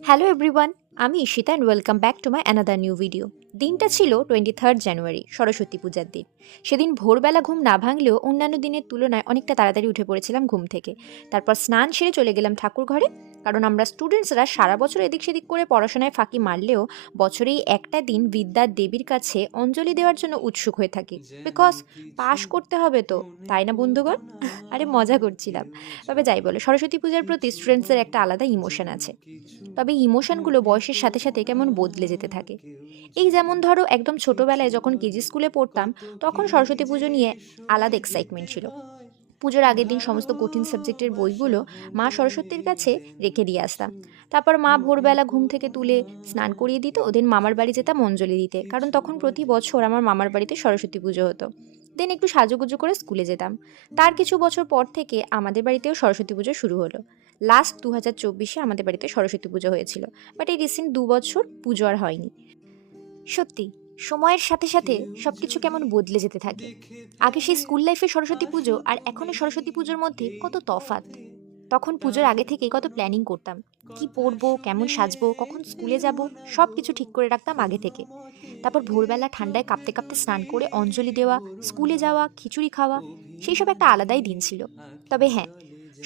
Hello everyone, আমি Ishita and welcome back to my another new video. দিনটা ছিল 23 জানুয়ারি, সরস্বতী পূজার দিন। সেদিন ভোরবেলা ঘুম না ভাঙলেও অন্যান্য দিনের তুলনায় অনেকটা তাড়াতাড়ি উঠে পড়েছিলাম ঘুম থেকে। তারপর স্নান সেরে চলে গেলাম ঠাকুর ঘরে, কারণ আমরা স্টুডেন্টসরা সারা বছর এদিক সেদিক করে পড়াশোনায় ফাঁকি মারলেও বছরেই একটা দিন বিদ্যার দেবীর কাছে অঞ্জলি দেওয়ার জন্য উৎসুক হয়ে থাকি। বিকজ পাশ করতে হবে তো, তাই না বন্ধুগণ? আরে মজা করছিলাম। তবে যাই বলে, সরস্বতী পূজার প্রতি স্টুডেন্টসদের একটা আলাদা ইমোশন আছে। তবে ইমোশনগুলো বয়সের সাথে সাথে কেমন বদলে যেতে থাকে। এই যেমন ধরো, একদম ছোটবেলায় যখন কেজি স্কুলে পড়তাম, তখন সরস্বতী পুজো নিয়ে আলাদা এক্সাইটমেন্ট ছিল। পুজোর আগের দিন সমস্ত কঠিন সাবজেক্টের বইগুলো মা সরস্বতীর কাছে রেখে দিয়ে আসতাম। তারপর মা ভোরবেলা ঘুম থেকে তুলে স্নান করিয়ে দিত, ওদের মামার বাড়ি যেতাম অঞ্জলি দিতে, কারণ তখন প্রতি বছর আমার মামার বাড়িতে সরস্বতী পুজো হতো। দেন একটু সাজুগুজু করে স্কুলে যেতাম। তার কিছু বছর পর থেকে আমাদের বাড়িতেও সরস্বতী পুজো শুরু হলো। লাস্ট 2024-এ আমাদের বাড়িতে সরস্বতী পুজো হয়েছিল, বাট এই রিসেন্ট 2 বছর পুজো আর হয়নি। সত্যি, সময়ের সাথে সাথে সবকিছু কেমন বদলে যেতে থাকে। আগে সেই স্কুল লাইফে সরস্বতী পুজো আর এখনের সরস্বতী পুজোর মধ্যে কত তফাৎ। তখন পুজোর আগে থেকেই কত প্ল্যানিং করতাম, কি পরবো, কেমন সাজবো, কখন স্কুলে যাব, সব কিছু ঠিক করে রাখতাম আগে থেকে। তারপর ভোরবেলা ঠান্ডায় কাঁপতে কাঁপতে স্নান করে অঞ্জলি দেওয়া, স্কুলে যাওয়া, খিচুড়ি খাওয়া, সেই সব একটা আলাদাই দিন ছিল। তবে হ্যাঁ,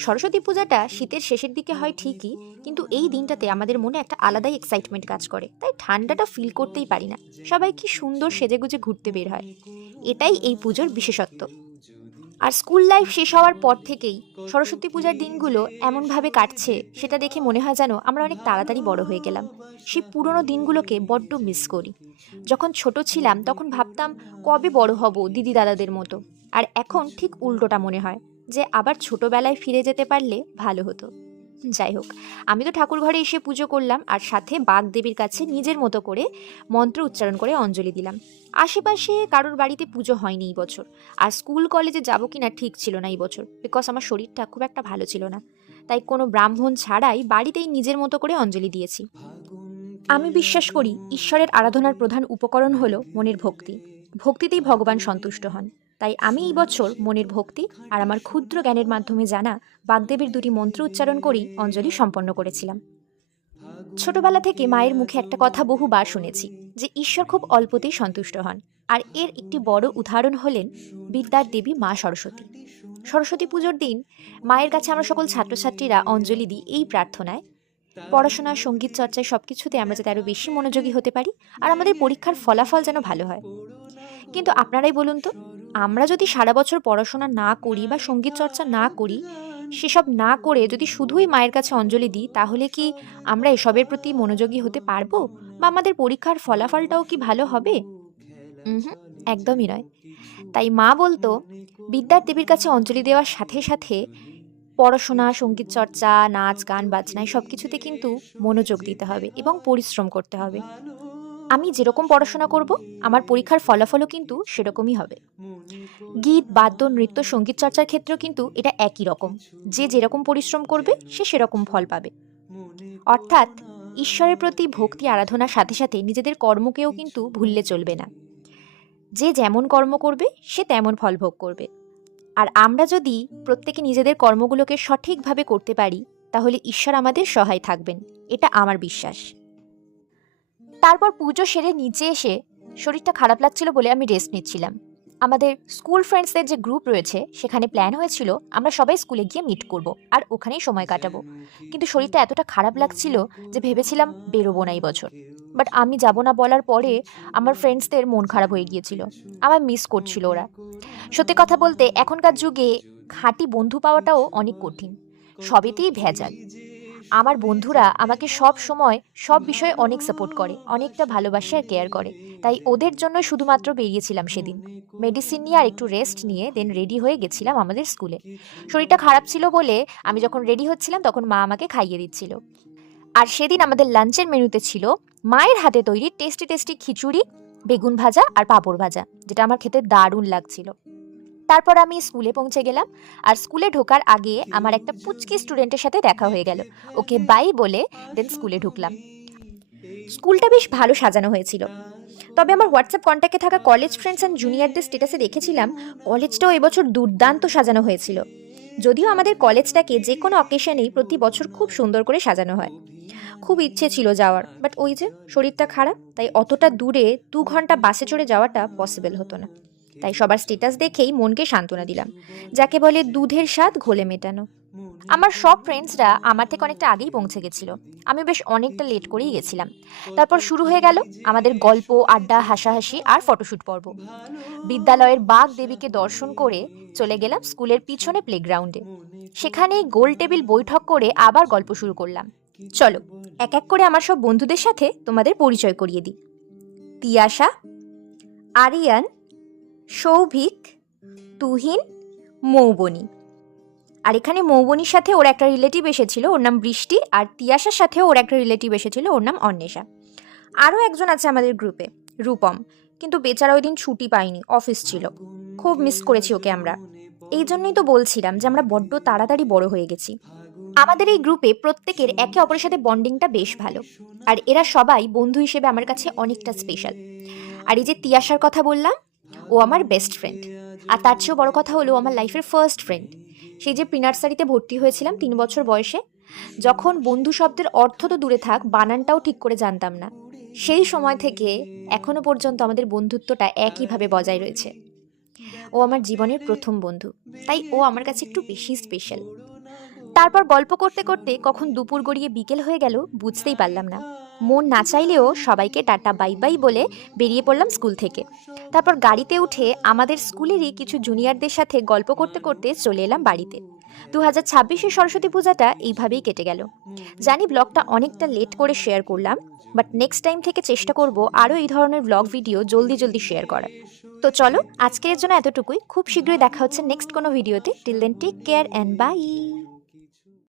সরস্বতী পূজাটা শীতের শেষের দিকে হয় ঠিকই, কিন্তু এই দিনটাতে আমাদের মনে একটা আলাদাই এক্সাইটমেন্ট কাজ করে, তাই ঠান্ডাটা ফিল করতেই পারি না। সবাই কি সুন্দর সেজেগুজে ঘুরতে বের হয়, এটাই এই পুজোর বিশেষত্ব। আর স্কুল লাইফ শেষ হওয়ার পর থেকেই সরস্বতী পূজার দিনগুলো এমনভাবে কাটছে, সেটা দেখে মনে হয় যেন আমরা অনেক তাড়াতাড়ি বড় হয়ে গেলাম। সেই পুরনো দিনগুলোকে বড্ড মিস করি। যখন ছোট ছিলাম তখন ভাবতাম কবে বড় হব দিদি দাদাদের মতো, আর এখন ঠিক উল্টোটা মনে হয়, যে আবার ছোটবেলায় ফিরে যেতে পারলে ভালো হতো। যাই হোক, আমি তো ঠাকুর ঘরে এসে পুজো করলাম, আর সাথে বাগদেবীর কাছে নিজের মতো করে মন্ত্র উচ্চারণ করে অঞ্জলি দিলাম। আশেপাশে কারোর বাড়িতে পুজো হয়নি এই বছর। আর স্কুল কলেজে যাবো কিনা ঠিক ছিল না এই বছর, বিকজ আমার শরীরটা খুব একটা ভালো ছিল না। তাই কোনো ব্রাহ্মণ ছাড়াই বাড়িতেই নিজের মতো করে অঞ্জলি দিয়েছি। আমি বিশ্বাস করি, ঈশ্বরের আরাধনার প্রধান উপকরণ হলো মনের ভক্তি। ভক্তিতেই ভগবান সন্তুষ্ট হন। তাই আমি এই বছর মনের ভক্তি আর আমার ক্ষুদ্র জ্ঞানের মাধ্যমে জানা বাগদেবীর 2টি মন্ত্র উচ্চারণ করেই অঞ্জলি সম্পন্ন করেছিলাম। ছোটবেলা থেকে মায়ের মুখে একটা কথা বহুবার শুনেছি, যে ঈশ্বর খুব অল্পতেই সন্তুষ্ট হন। আর এর একটি বড় উদাহরণ হলেন বিদ্যার দেবী মা সরস্বতী। সরস্বতী পুজোর দিন মায়ের কাছে আমরা সকল ছাত্রছাত্রীরা অঞ্জলি দিই এই প্রার্থনায়, পড়াশোনা, সঙ্গীত চর্চায় সবকিছুতে আমরা যাতে আরো বেশি মনোযোগী হতে পারি, আর আমাদের পরীক্ষার ফলাফল যেন ভালো হয়। কিন্তু আপনারাই বলুন তো, আমরা যদি সারা বছর পড়াশোনা না করি বা সঙ্গীত চর্চা না করি, সেসব না করে যদি শুধুই মায়ের কাছে অঞ্জলি দিই, তাহলে কি আমরা এসবের প্রতি মনোযোগী হতে পারবো, বা আমাদের পরীক্ষার ফলাফলটাও কি ভালো হবে? হুম, একদমই নয়। তাই মা বলতো, বিদ্যার দেবীর কাছে অঞ্জলি দেওয়ার সাথে সাথে পড়াশোনা, সঙ্গীত চর্চা, নাচ গান বাজনায় সবকিছুতে কিন্তু মনোযোগ দিতে হবে এবং পরিশ্রম করতে হবে। আমি যেরকম পড়াশোনা করব, আমার পরীক্ষার ফলাফলও কিন্তু সেরকমই হবে। গীত, বাদ্য, নৃত্য, সঙ্গীত চর্চার ক্ষেত্রেও কিন্তু এটা একই রকম। যে যেরকম পরিশ্রম করবে সে সেরকম ফল পাবে। অর্থাৎ ঈশ্বরের প্রতি ভক্তি আরাধনার সাথে সাথে নিজেদের কর্মকেও কিন্তু ভুললে চলবে না। যে যেমন কর্ম করবে সে তেমন ফল ভোগ করবে। আর আমরা যদি প্রত্যেকে নিজেদের কর্মগুলোকে সঠিকভাবে করতে পারি, তাহলে ঈশ্বর আমাদের সহায় থাকবেন, এটা আমার বিশ্বাস। তারপর পুজো সেরে নিচে এসে শরীরটা খারাপ লাগছিল বলে আমি রেস্ট নিচ্ছিলাম। আমাদের স্কুল ফ্রেন্ডসদের যে গ্রুপ রয়েছে, সেখানে প্ল্যান হয়েছিল আমরা সবাই স্কুলে গিয়ে মিট করব আর ওখানেই সময় কাটাবো। কিন্তু শরীরটা এতটা খারাপ লাগছিল যে ভেবেছিলাম বেরোবো না এই বছর। বাট আমি যাব না বলার পরে আমার ফ্রেন্ডসদের মন খারাপ হয়ে গিয়েছিল, আমার মিস করছিল ওরা। সত্যি কথা বলতে, এখনকার যুগে খাঁটি বন্ধু পাওয়াটাও অনেক কঠিন, সবেতেই ভেজাল। আমার বন্ধুরা আমাকে সব সময় সব বিষয়ে অনেক সাপোর্ট করে, অনেকটা ভালোবাসে আর কেয়ার করে। তাই ওদের জন্য শুধুমাত্র বেরিয়েছিলাম সেদিন। মেডিসিন নিয়ে আর একটু রেস্ট নিয়ে দেন রেডি হয়ে গেছিলাম আমাদের স্কুলে। শরীরটা খারাপ ছিল বলে আমি যখন রেডি হচ্ছিলাম তখন মা আমাকে খাইয়ে দিচ্ছিল। আর সেদিন আমাদের লাঞ্চের মেনুতে ছিল মায়ের হাতে তৈরি টেস্টি টেস্টি খিচুড়ি, বেগুন ভাজা আর পাঁপড় ভাজা, যেটা আমার খেতে দারুণ লাগছিল। তারপর আমি স্কুলে পৌঁছে গেলাম, আর স্কুলে ঢোকার আগে আমার একটা পুচকি স্টুডেন্টের সাথে দেখা হয়ে গেল। ওকে বাই বলে দেন স্কুলে ঢুকলাম। স্কুলটা বেশ ভালো সাজানো হয়েছিল। তবে আমার হোয়াটসঅ্যাপ কন্ট্যাক্টে থাকা কলেজ ফ্রেন্ডস অ্যান্ড জুনিয়রদের স্ট্যাটাসে দেখেছিলাম কলেজটাও এবছর দুর্দান্ত সাজানো হয়েছিল। যদিও আমাদের কলেজটাকে যে কোনো অকেশনেই প্রতি বছর খুব সুন্দর করে সাজানো হয়। খুব ইচ্ছে ছিল যাওয়ার, বাট ওই যে শরীরটা খারাপ, তাই অতটা দূরে 2 ঘন্টা বাসে চড়ে যাওয়াটা পসিবল হতো না। তাই সবার স্ট্যাটাস দেখেই মনকে সান্ত্বনা দিলাম, যাকে বলে দুধের স্বাদ ঘোলে মেটানো। আমার সব ফ্রেন্ডসরা আমার থেকে অনেকটা আগেই পৌঁছে গেছিল, আমি বেশ অনেকটা লেট করেই গেছিলাম। তারপর শুরু হয়ে গেল আমাদের গল্প, আড্ডা, হাসাহাসি আর ফটোশ্যুট পর্ব। বিদ্যালয়ের বাঘ দেবীকে দর্শন করে চলে গেলাম স্কুলের পিছনে প্লেগ্রাউন্ডে। সেখানেই গোল টেবিল বৈঠক করে আবার গল্প শুরু করলাম। চলো এক এক করে আমার সব বন্ধুদের সাথে তোমাদের পরিচয় করিয়ে দিই। তিয়াশা, আরিয়ান, সৌভিক, তুহিন, মৌবনী। আর এখানে মৌবনীর সাথে ওর একটা রিলেটিভ এসেছিল, ওর নাম বৃষ্টি। আর তিয়াশার সাথেও ওর একটা রিলেটিভ এসেছিল, ওর নাম অন্বেষা। আরও একজন আছে আমাদের গ্রুপে, রূপম, কিন্তু বেচারা ওই দিন ছুটি পাইনি, অফিস ছিল। খুব মিস করেছি ওকে আমরা। এই জন্যই তো বলছিলাম যে আমরা বড্ড তাড়াতাড়ি বড় হয়ে গেছি। আমাদের এই গ্রুপে প্রত্যেকের একে অপরের সাথে বন্ডিংটা বেশ ভালো, আর এরা সবাই বন্ধু হিসেবে আমার কাছে অনেকটা স্পেশাল। আর এই যে তিয়াশার কথা বললাম, ও আমার বেস্ট ফ্রেন্ড। আর তার চেয়েও বড় কথা হলো আমার লাইফের ফার্স্ট ফ্রেন্ড। সেই যে প্রি নার্সারিতে ভর্তি হয়েছিলাম 3 বছর বয়সে, যখন বন্ধু শব্দের অর্থ তো দূরে থাক, বানানটাও ঠিক করে জানতাম না, সেই সময় থেকে এখনো পর্যন্ত আমাদের বন্ধুত্বটা একইভাবে বজায় রয়েছে। ও আমার জীবনের প্রথম বন্ধু, তাই ও আমার কাছে একটু বেশি স্পেশাল। তারপর গল্প করতে করতে কখন দুপুর গড়িয়ে বিকেল হয়ে গেল বুঝতেই পারলাম না। মন না চাইলেও সবাইকে টাটা বাই বাই বলে বেরিয়ে পড়লাম স্কুল থেকে। তারপর গাড়িতে উঠে আমাদের স্কুলেরই কিছু জুনিয়রদের সাথে গল্প করতে করতে চলে এলাম বাড়িতে। 2026-এর সরস্বতী পূজাটা এইভাবেই কেটে গেল। জানি ব্লগটা অনেকটা লেট করে শেয়ার করলাম, বাট নেক্সট টাইম থেকে চেষ্টা করব আরও এই ধরনের ব্লগ ভিডিও জলদি জলদি শেয়ার করার। তো চলো আজকের জন্য এতটুকুই, খুব শীঘ্রই দেখা হচ্ছে নেক্সট কোনো ভিডিওতে। Till then take care and by.